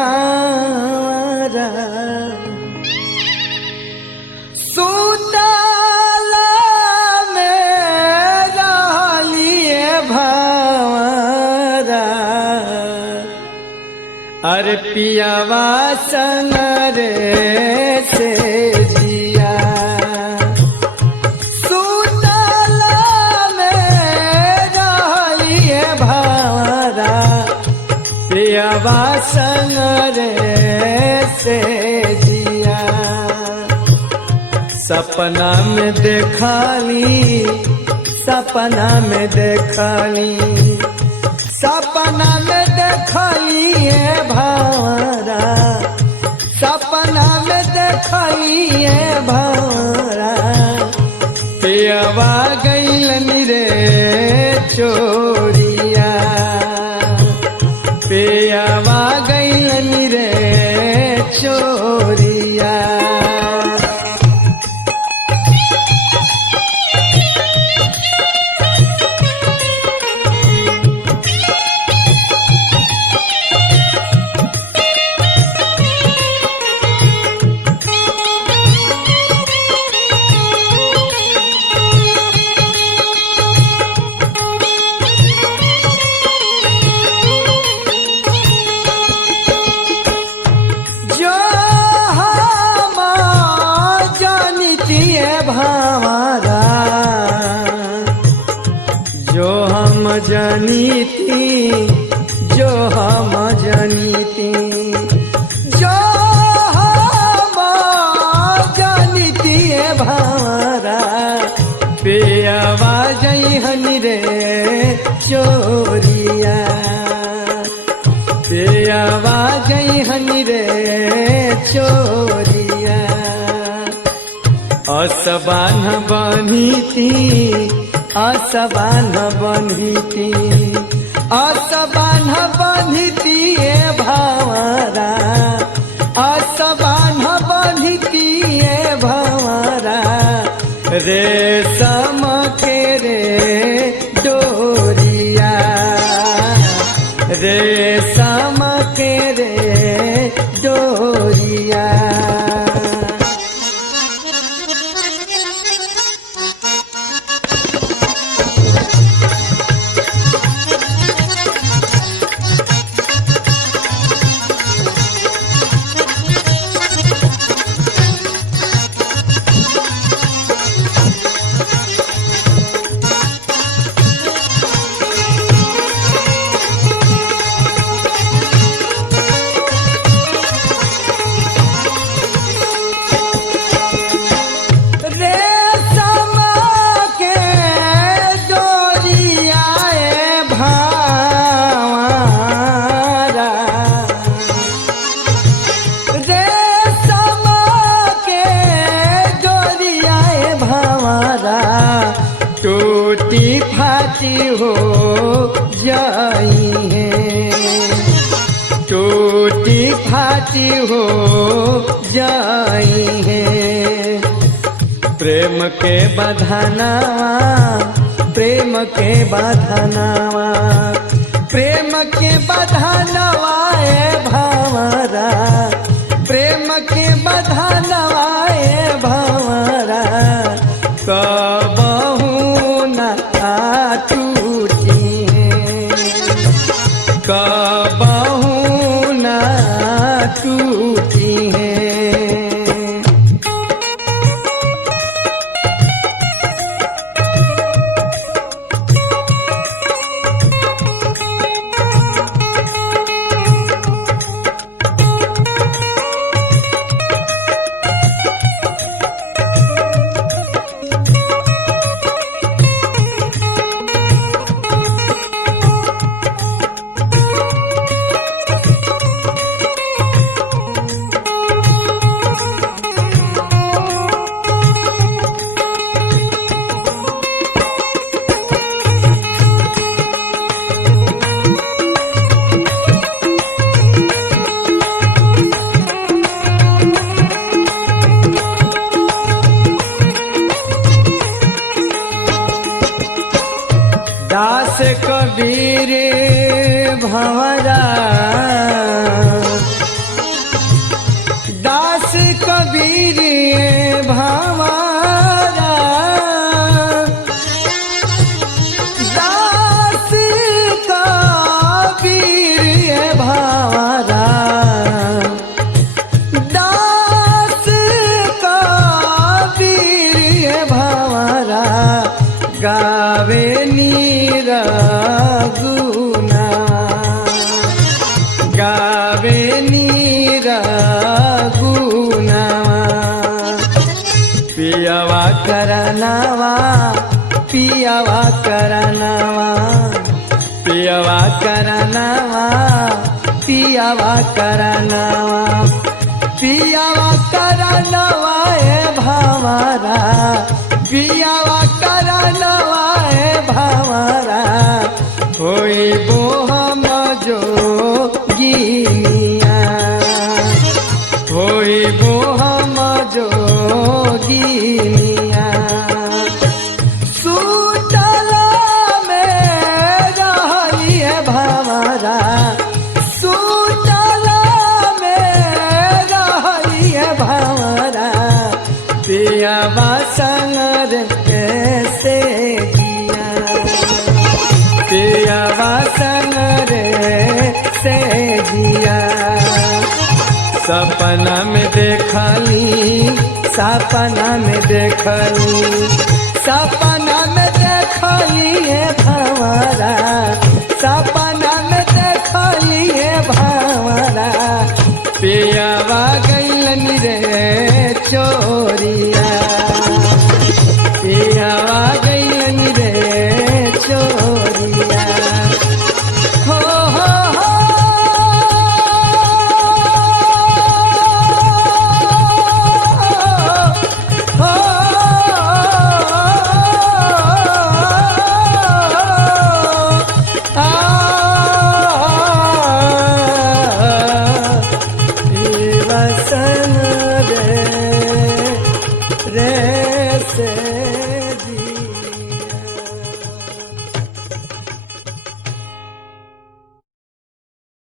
भावरा सुतला में रहलिए भावरा अरे पियावा संग रे से जिया सुतला में रहलिए भावरा पियावा संग रे से जिया सपना में देखली सपना में देखली सपना में देखली भावरा सपना में देखली भावरा पियावा गइलनी रे चोरिया पियावा गइलनी रे चोरिया भावरा जो हम जनीती जो हम जनीती जो हम जनीती भावरा पियावा जइहन रे चोरिया पियावा जइहन रे चोरिया असबान बनीती असबान बनीती असबान बनीती भावरा असबान बनीती भावरा रेशम के रे डोरिया रेशम के रे डोरिया टूटी फाटी हो जाई है टूटी फाटी हो जाई है प्रेम के बंधनवा प्रेम के बंधनवा प्रेम के बंधनवा भावरा प्रेम के बंधनवा भावरा कबहू टूटी कबहू ना टूटी है कबीर भंवरा करनावा पियावा करनावा पियावा करनावा पियावा करनावा पियावा करनावा ए भावरा पियावा करनावा ए भावरा होई बो हम जोगिनिया होई बो हम जोगिनिया सुतला में रहली है भावरा सुतला में रहली है भावरा पियावा संग से जिया पियावा संग से जिया सपना में देखली सपना में देखली सपना में देखली है भावरा सपना में देखली है भावरा पियावा गइलन रे चोरिया पियावा गइलन रे चोरिया हो हो हो रे